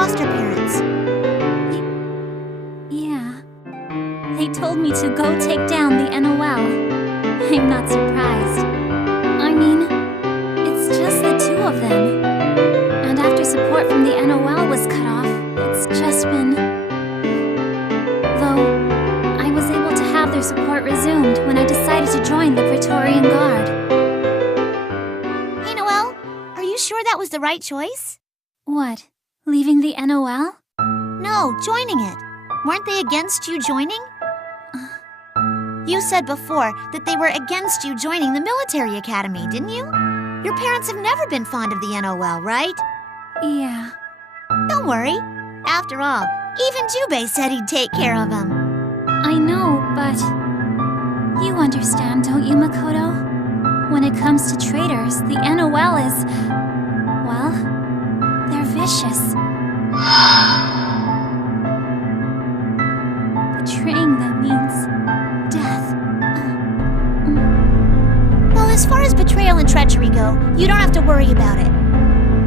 foster parents. Yeah. They told me to go take down the NOL. I'm not surprised. I mean, it's just the two of them. And after support from the NOL was cut off, it's just been... Though, I was able to have their support resumed when I decided to join the Praetorian Guard. Hey, Noelle, are you sure that was the right choice? What? Leaving the NOL? No, joining it. Weren't they against you joining? You said before that they were against you joining the military academy, didn't you? Your parents have never been fond of the NOL, right? Yeah. Don't worry. After all, even Jubei said he'd take care of him. I know, but... You understand, don't you, Makoto? When it comes to traitors, the NOL is... well, they're vicious. Betraying them means... death. Well, as far as betrayal and treachery go, you don't have to worry about it.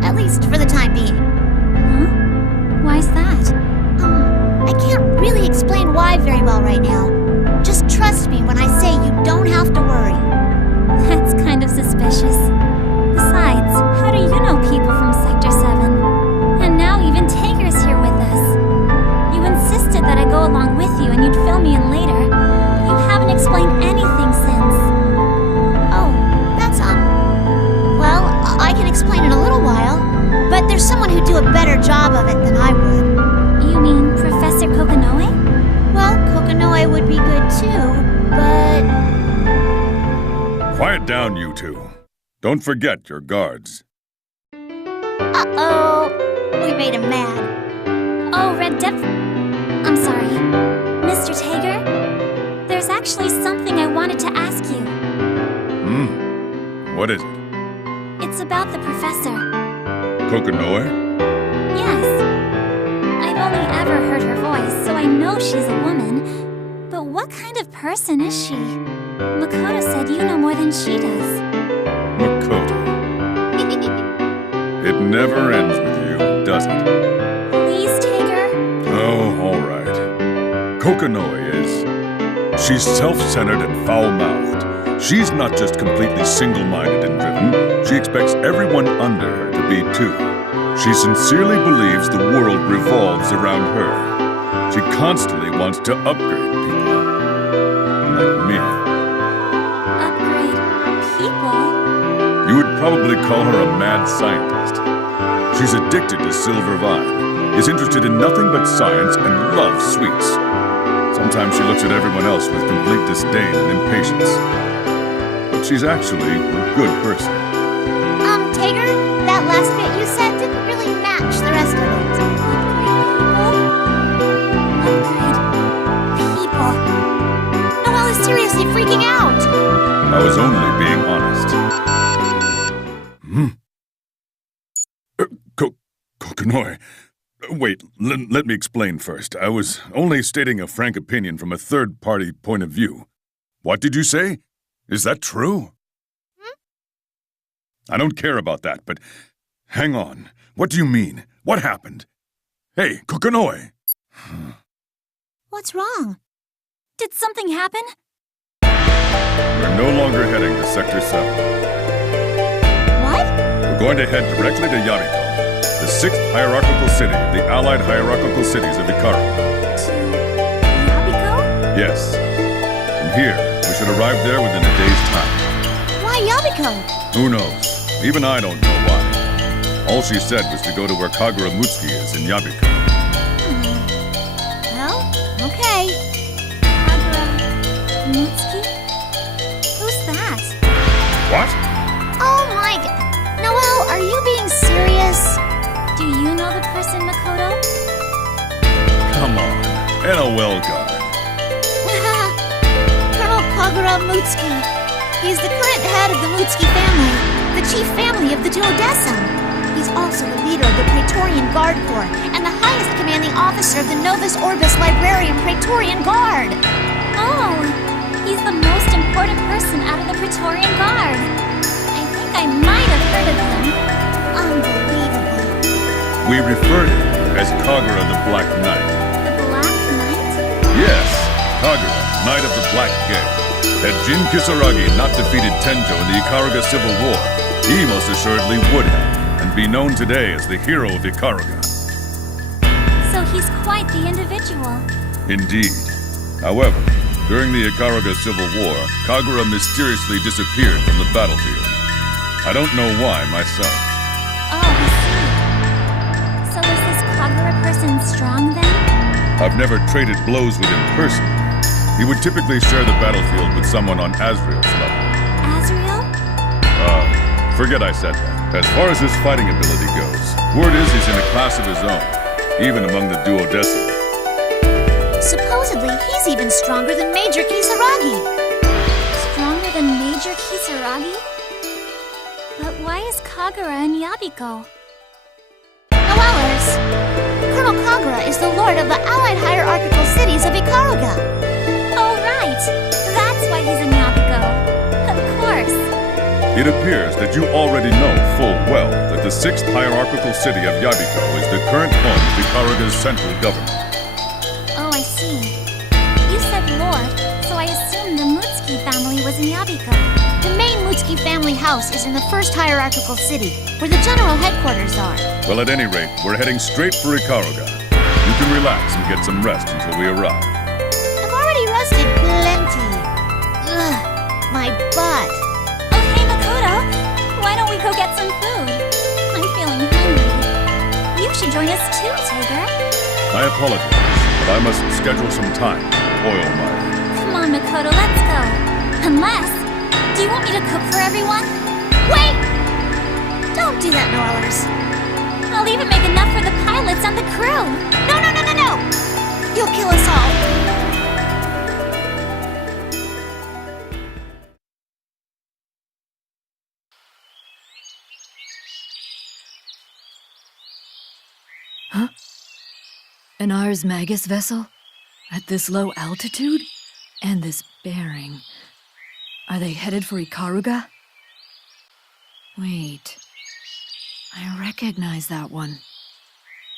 At least for the time being. Huh? Why's that? I can't really explain why very well right now. Just trust me when I say you don't have to worry. That's kind of suspicious. Besides, how do you know people from Sector 7? And now even Tager's here with us. You insisted that I go along with you and you'd fill me in later, but you haven't explained anything since. Oh, that's, well, I can explain in a little while, but there's someone who'd do a better job of it than I would. You mean Professor Kokonoe? Well, Kokonoe would be good too, but... Quiet down, you two. Don't forget your guards. Uh-oh. We made him mad. Oh, Red Depth... I'm sorry. Mr. Tager? There's actually something I wanted to ask you. What is it? It's about the professor. Kokonoe? Yes. I've only ever heard her voice, so I know she's a woman. But what kind of person is she? Makoto said you know more than she does. Makoto. It never ends with you, does it? Please, Tager? Oh, all right. Kokonoe is... she's self-centered and foul-mouthed. She's not just completely single-minded and driven. She expects everyone under her to be too. She sincerely believes the world revolves around her. She constantly wants to upgrade people. Like me. Upgrade people? You would probably call her a mad scientist. She's addicted to Silver Vine, is interested in nothing but science, and loves sweets. Sometimes she looks at everyone else with complete disdain and impatience. But she's actually a good person. Tager, that last bit you said didn't really match the rest of it. Upgrade people? Noelle is seriously freaking out. I was only being honest. Kokonoe. Wait, let me explain first. I was only stating a frank opinion from a third-party point of view. What did you say? Is that true? I don't care about that, but hang on. What do you mean? What happened? Hey, Kokonoe! What's wrong? Did something happen? We're no longer heading to Sector 7. What? We're going to head directly to Yamiko, the 6th hierarchical city of the allied hierarchical cities of Ikaruga. To Yabiko? Yes. From here, we should arrive there within a day's time. Why Yabiko? Who knows? Even I don't know why. All she said was to go to where Kagura Mutsuki is in Yabiko. Well, okay. Kagura Mutsuki? Who's that? What? Oh my god. Noelle, are you being serious? Do you know the person, Makoto? Come on. NOL guard. Colonel Kagura Mutsuki. He's the current head of the Mutsuki family, the chief family of the Duodecim. He's also the leader of the Praetorian Guard Corps and the highest commanding officer of the Novus Orbis Librarian Praetorian Guard. Oh, he's the most important person out of the Praetorian Guard. I think I might have heard of him. Unbelievable. We refer to him as Kagura the Black Knight. The Black Knight? Yes, Kagura, Knight of the Black Gate. Had Jin Kisaragi not defeated Tenjo in the Ikaruga Civil War, he most assuredly would have, and be known today as the hero of Ikaruga. So he's quite the individual. Indeed. However, during the Ikaruga Civil War, Kagura mysteriously disappeared from the battlefield. I don't know why myself. Oh, I see. So is this Kagura person strong then? I've never traded blows with him personally. He would typically share the battlefield with someone on Asriel's level. Asriel? Forget I said that. As far as his fighting ability goes, word is he's in a class of his own, even among the duodecim. Supposedly, he's even stronger than Major Kisaragi. Stronger than Major Kisaragi? But why is Kagura in Yabiko? Noellers, Colonel Kagura is the lord of the allied hierarchical cities of Ikaruga. Oh, right! That's why he's in Yabiko. Of course. It appears that you already know full well that the 6th hierarchical city of Yabiko is the current home of Ikaruga's central government. Oh, I see. You said lord, so I assumed the Mutsuki family was in Yabiko. The main Mutsuki family house is in the 1st hierarchical city, where the general headquarters are. Well, at any rate, we're heading straight for Ikaruga. You can relax and get some rest until we arrive. I've already rested plenty. Ugh, my butt. Oh, hey, Makoto! Why don't we go get some food? I'm feeling hungry. You should join us too, Tiger. I apologize, but I must schedule some time to oil my... Come on, Makoto, let's go. Unless... Do you want me to cook for everyone? Wait! Don't do that, Noellers. I'll even make enough for the pilots and the crew. No! You'll kill us all. Huh? An Ars Magus vessel? At this low altitude? And this bearing. Are they headed for Ikaruga? Wait. I recognize that one.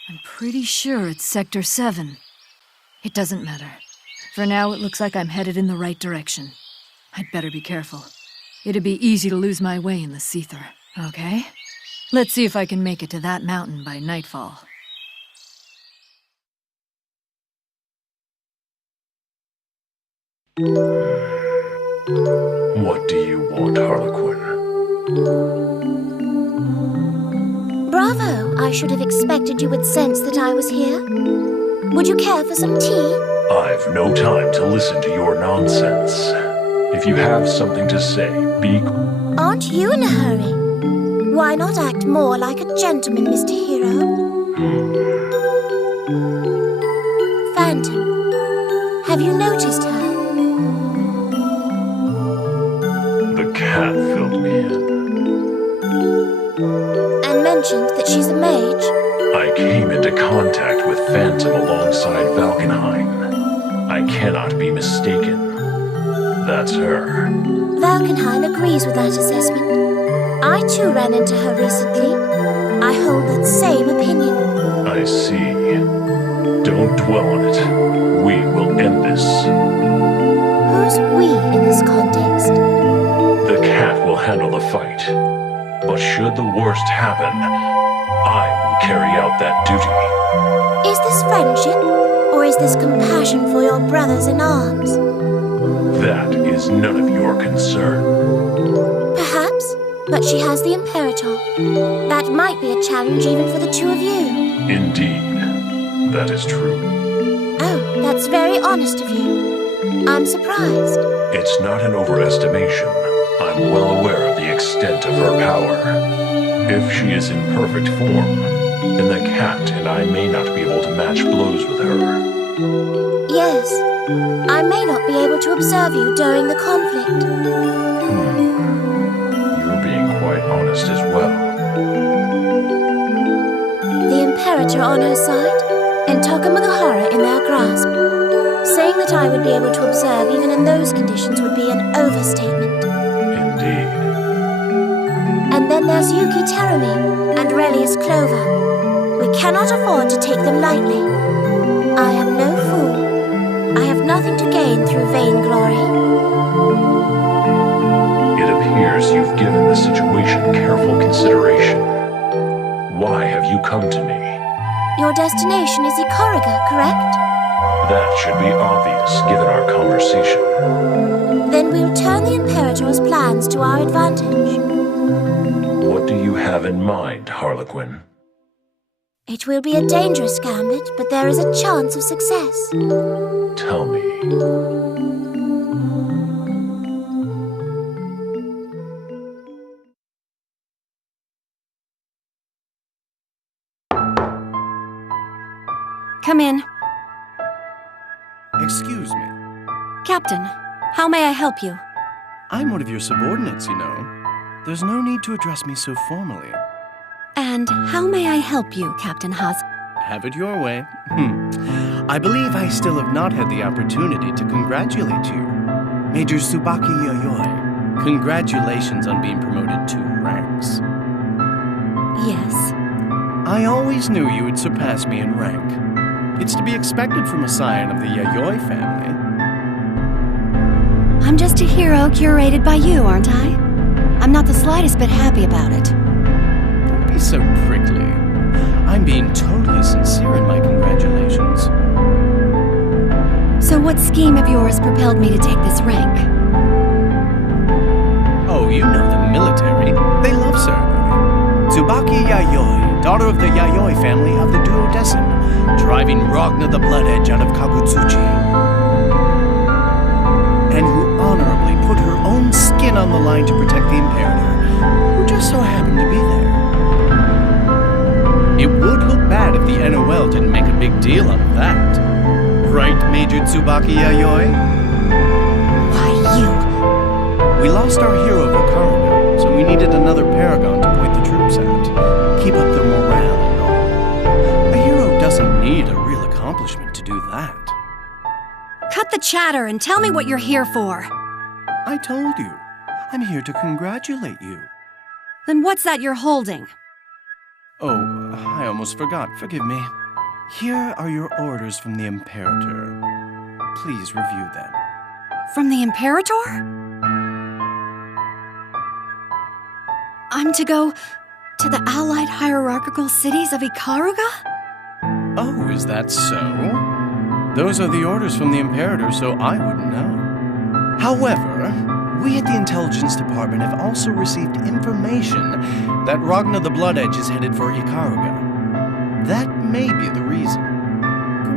I'm pretty sure it's Sector 7. It doesn't matter. For now, it looks like I'm headed in the right direction. I'd better be careful. It'd be easy to lose my way in the Seether, okay? Let's see if I can make it to that mountain by nightfall. What do you want, Harlequin? Bravo! I should have expected you would sense that I was here. Would you care for some tea? I've no time to listen to your nonsense. If you have something to say, be... Aren't you in a hurry? Why not act more like a gentleman, Mr. Hero? Phantom, have you noticed her? The cat filled me in. And mentioned that she's a mage? I came into contact with Phantom alongside Valkenheim. I cannot be mistaken. That's her. Valkenheim agrees with that assessment. I too ran into her recently. I hold that same opinion. I see. Don't dwell on it. We will end this. Who's we in this context? The cat will handle the fight. But should the worst happen, I will carry out that duty. Is this friendship? Or is this compassion for your brothers in arms? That is none of your concern. Perhaps, but she has the Imperator. That might be a challenge even for the two of you. Indeed, that is true. Oh, that's very honest of you. I'm surprised. It's not an overestimation. I'm well aware of the extent of her power. If she is in perfect form, then the cat and I may not be able to match blows with her. Yes, I may not be able to observe you during the conflict. You're being quite honest as well. The Imperator on her side, and Takamagahara in their grasp. Saying that I would be able to observe even in those conditions would be an overstatement. Indeed. And then there's Yuki Terumi and Relius Clover. We cannot afford to take them lightly. I am no fool. I have nothing to gain through vainglory. It appears you've given the situation careful consideration. Why have you come to me? Your destination is Ikaruga, correct? That should be obvious, given our conversation. Then we'll turn the Imperator's plans to our advantage. What do you have in mind, Harlequin? It will be a dangerous gambit, but there is a chance of success. Tell me. Come in. Excuse me. Captain, how may I help you? I'm one of your subordinates, you know. There's no need to address me so formally. And how may I help you, Captain Haas? Have it your way. I believe I still have not had the opportunity to congratulate you. Major Tsubaki Yayoi, congratulations on being promoted 2 ranks. Yes. I always knew you would surpass me in rank. It's to be expected from a scion of the Yayoi family. I'm just a hero curated by you, aren't I? I'm not the slightest bit happy about it. Don't be so prickly. I'm being totally sincere in my congratulations. So what scheme of yours propelled me to take this rank? Oh, you know the military. They love ceremony. Tsubaki Yayoi, daughter of the Yayoi family of the Duodecim, driving Ragna the Blood Edge out of Kabutsuchi. And who honorably put her own skin on the line to protect the Imperator, who just so happened to be there. It would look bad if the NOL didn't make a big deal out of that. Right, Major Tsubaki Yayoi? Why, you... We lost our hero Ikaruga, so we needed another paragon to point the troops at. Keep up their morale and all. A hero doesn't need a real accomplishment to do that. Cut the chatter and tell me what you're here for. I told you. I'm here to congratulate you. Then what's that you're holding? Oh, I almost forgot. Forgive me. Here are your orders from the Imperator. Please review them. From the Imperator? I'm to go to the allied hierarchical cities of Ikaruga? Oh, is that so? Those are the orders from the Imperator, so I wouldn't know. However, we at the Intelligence Department have also received information that Ragna the Blood Edge is headed for Ikaruga. That may be the reason.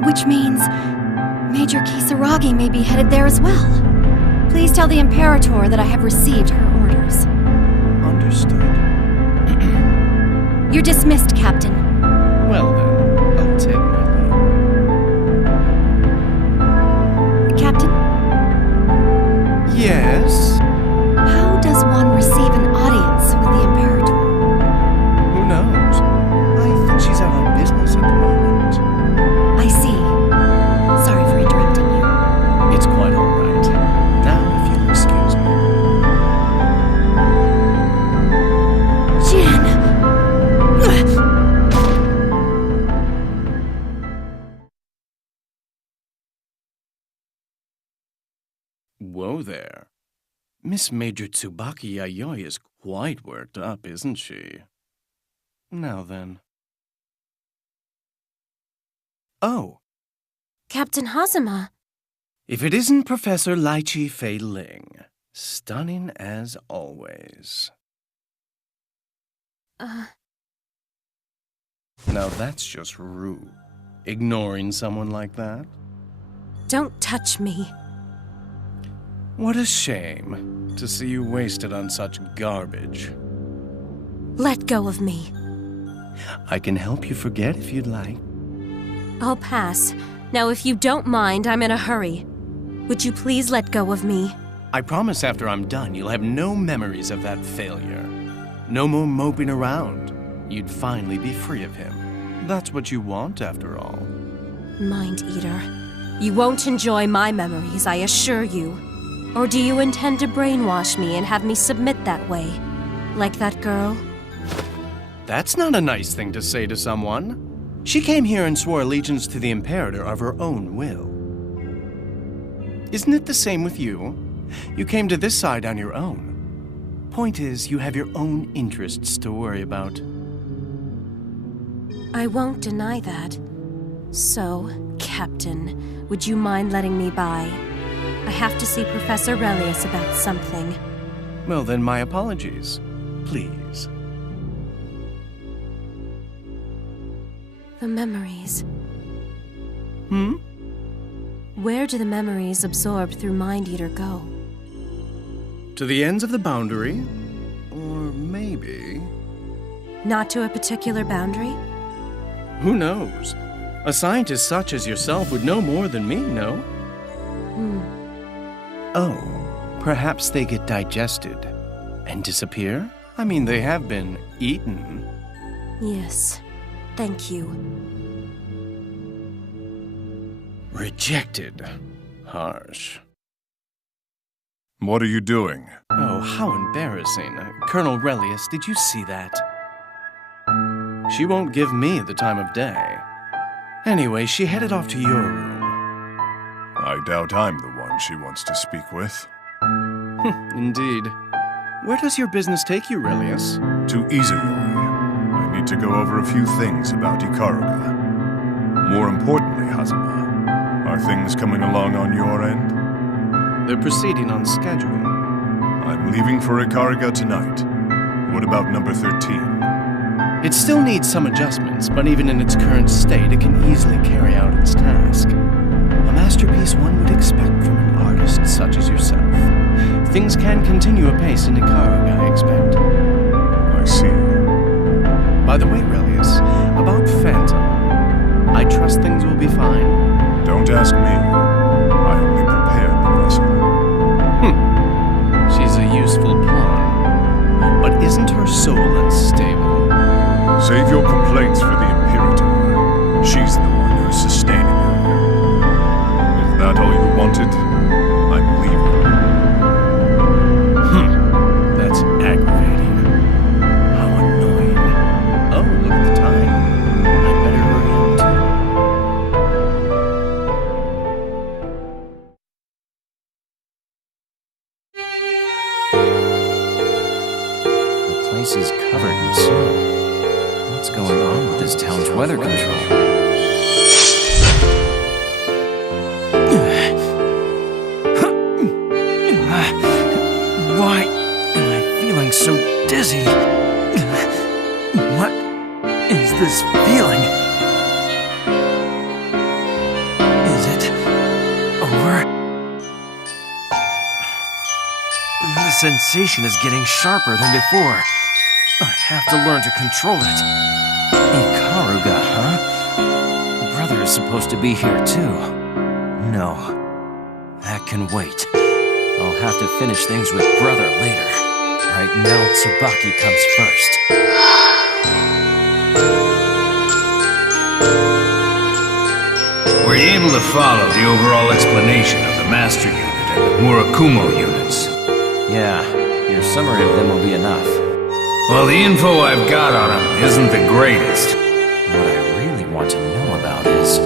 Which means Major Kisaragi may be headed there as well. Please tell the Imperator that I have received her orders. Understood. You're dismissed, Captain. Well then, I'll take my leave. Captain? Yes? How does one receive an audience with the Imperator? Who knows? I think she's out on business at the moment. I see. Sorry for interrupting you. It's quite all right. Now, if you'll excuse me. Jin! Whoa there. Miss Major Tsubaki Yayoi is quite worked up, isn't she? Now then. Oh, Captain Hazama. if it isn't Professor Lychee Fei Ling. Stunning as always. Now that's just rude. Ignoring someone like that? Don't touch me. What a shame to see you wasted on such garbage. Let go of me. I can help you forget if you'd like. I'll pass. Now, if you don't mind, I'm in a hurry. Would you please let go of me? I promise after I'm done, you'll have no memories of that failure. No more moping around. You'd finally be free of him. That's what you want, after all. Mind Eater, you won't enjoy my memories, I assure you. Or do you intend to brainwash me and have me submit that way? Like that girl? That's not a nice thing to say to someone. She came here and swore allegiance to the Imperator of her own will. Isn't it the same with you? You came to this side on your own. Point is, you have your own interests to worry about. I won't deny that. So, Captain, would you mind letting me by? I have to see Professor Relius about something. Well, then my apologies. Please. The memories. Hmm? Where do the memories absorbed through Mind Eater go? To the ends of the boundary? Or maybe... Not to a particular boundary? Who knows? A scientist such as yourself would know more than me, no? Oh, perhaps they get digested and disappear? I mean, they have been eaten. Yes. Thank you. Rejected. Harsh. What are you doing? Oh, how embarrassing. Colonel Relius, did you see that? She won't give me the time of day. Anyway, she headed off to your room. I doubt I'm the one she wants to speak with. Indeed. Where does your business take you, Relius? To Izayoi. I need to go over a few things about Ikaruga. More importantly, Hazama, are things coming along on your end? They're proceeding on schedule. I'm leaving for Ikaruga tonight. What about number 13? It still needs some adjustments, but even in its current state, it can easily carry out its task. A masterpiece one would expect from an artist such as yourself. Things can continue apace in Ikaruga, I expect. I see. By the way, Relius, about Phantom. I trust things will be fine? Don't ask me. I only prepared the vessel. She's a useful pawn. But isn't her soul unstable? Save your complaints for the Imperator. She's the one who's sustaining her. Is that all you wanted? I'm leaving. That's aggravating. How annoying. Oh, look at the time. I'd better hurry up. The place is covered in snow. What's going on with this town's weather control? Why am I feeling so dizzy? What is this feeling? Is it over? The sensation is getting sharper than before. I have to learn to control it. Ikaruga, huh? Brother is supposed to be here too. No, that can wait. I'll have to finish things with Brother later. Right now, Tsubaki comes first. Were you able to follow the overall explanation of the Master Unit and the Murakumo units? Yeah, your summary of them will be enough. Well, the info I've got on them isn't the greatest. What I really want to know about is...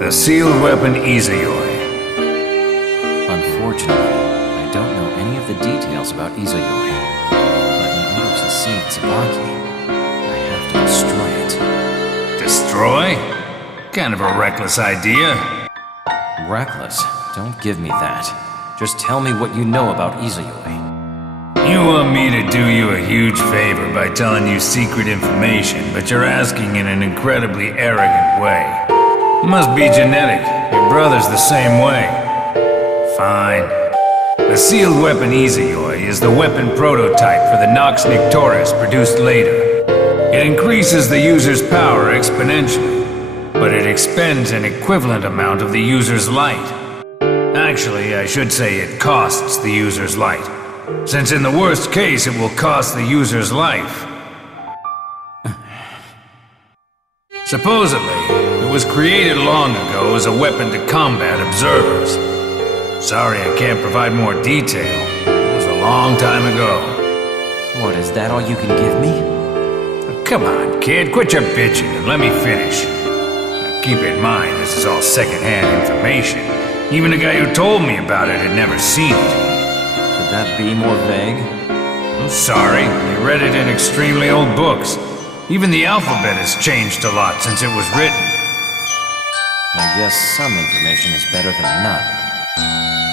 the sealed weapon Izayoi. Unfortunately, I don't know any of the details about Izayoi. But in order to save Tsubaki, I have to destroy it. Destroy? Kind of a reckless idea. Reckless? Don't give me that. Just tell me what you know about Izayoi. You want me to do you a huge favor by telling you secret information, but you're asking in an incredibly arrogant way. Must be genetic. Your brother's the same way. Fine. The sealed weapon Izayoi is the weapon prototype for the Nox Nictoris produced later. It increases the user's power exponentially, but it expends an equivalent amount of the user's light. Actually, I should say it costs the user's light, since in the worst case it will cost the user's life. Supposedly, it was created long ago as a weapon to combat observers. Sorry I can't provide more detail. It was a long time ago. What, is that all you can give me? A Come on, kid, quit your bitching and let me finish. Now, keep in mind, this is all secondhand information. Even the guy who told me about it had never seen it. Could that be more vague? I'm sorry, I read it in extremely old books. Even the alphabet has changed a lot since it was written. I guess some information is better than none.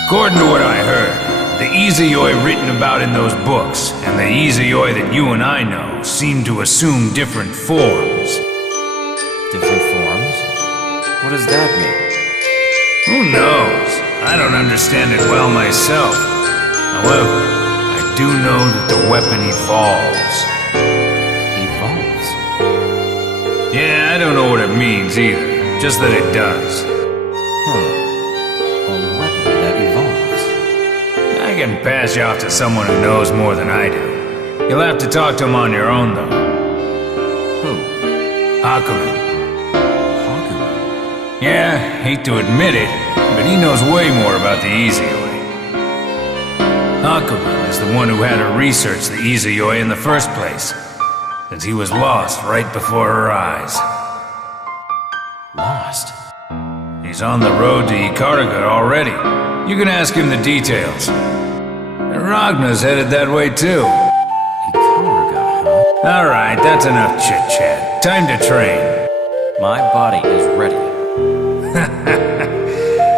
According to what I heard, the Izayoi written about in those books and the Izayoi that you and I know seem to assume different forms. Different forms? What does that mean? Who knows? I don't understand it well myself. However, I do know that the weapon evolves. Evolves? Yeah, I don't know what it means either, just that it does. A weapon that evolves. I can pass you off to someone who knows more than I do. You'll have to talk to him on your own, though. Who? Hakumen. Hakumen? Yeah, hate to admit it, but he knows way more about the Izayoi. Hakumen is the one who had her research the Izayoi in the first place, since he was lost right before her eyes. Lost? He's on the road to Ikaruga already. You can ask him the details. And Ragna's headed that way too. Ikaruga, huh? Alright, that's enough chit-chat. Time to train. My body is ready.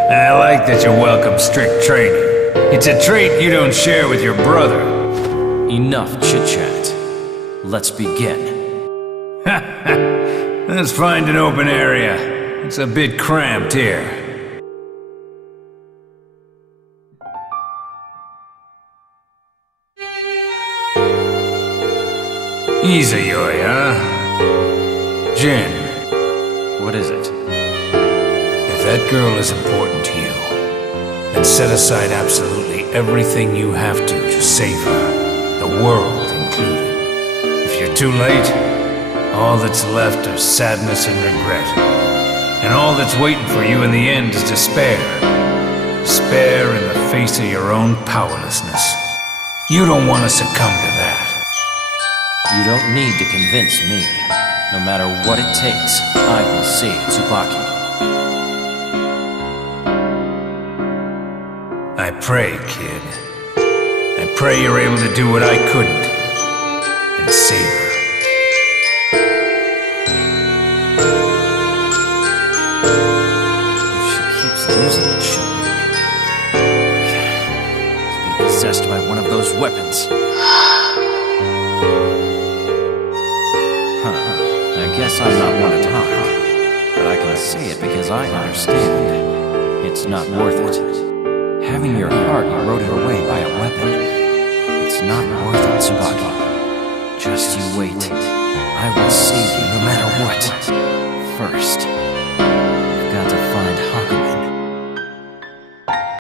I like that you welcome strict training. It's a trait you don't share with your brother. Enough chit-chat. Let's begin. Let's find an open area. It's a bit cramped here. Izayoi, huh? Jin. What is it? If that girl is important to you, then set aside absolutely everything you have to save her, the world included. If you're too late, all that's left are sadness and regret. And all that's waiting for you in the end is despair. Despair in the face of your own powerlessness. You don't want to succumb to that. You don't need to convince me. No matter what it takes, I will save Tsubaki. I pray, kid. I pray you're able to do what I couldn't. And save her. Losing it, she'll be possessed by one of those weapons. I guess I'm not one to talk, but I can say it because I understand. It's not worth it. Having your heart eroded away by a weapon, it's not worth it, Tsubaki. Just you wait. I will save you no matter what. First,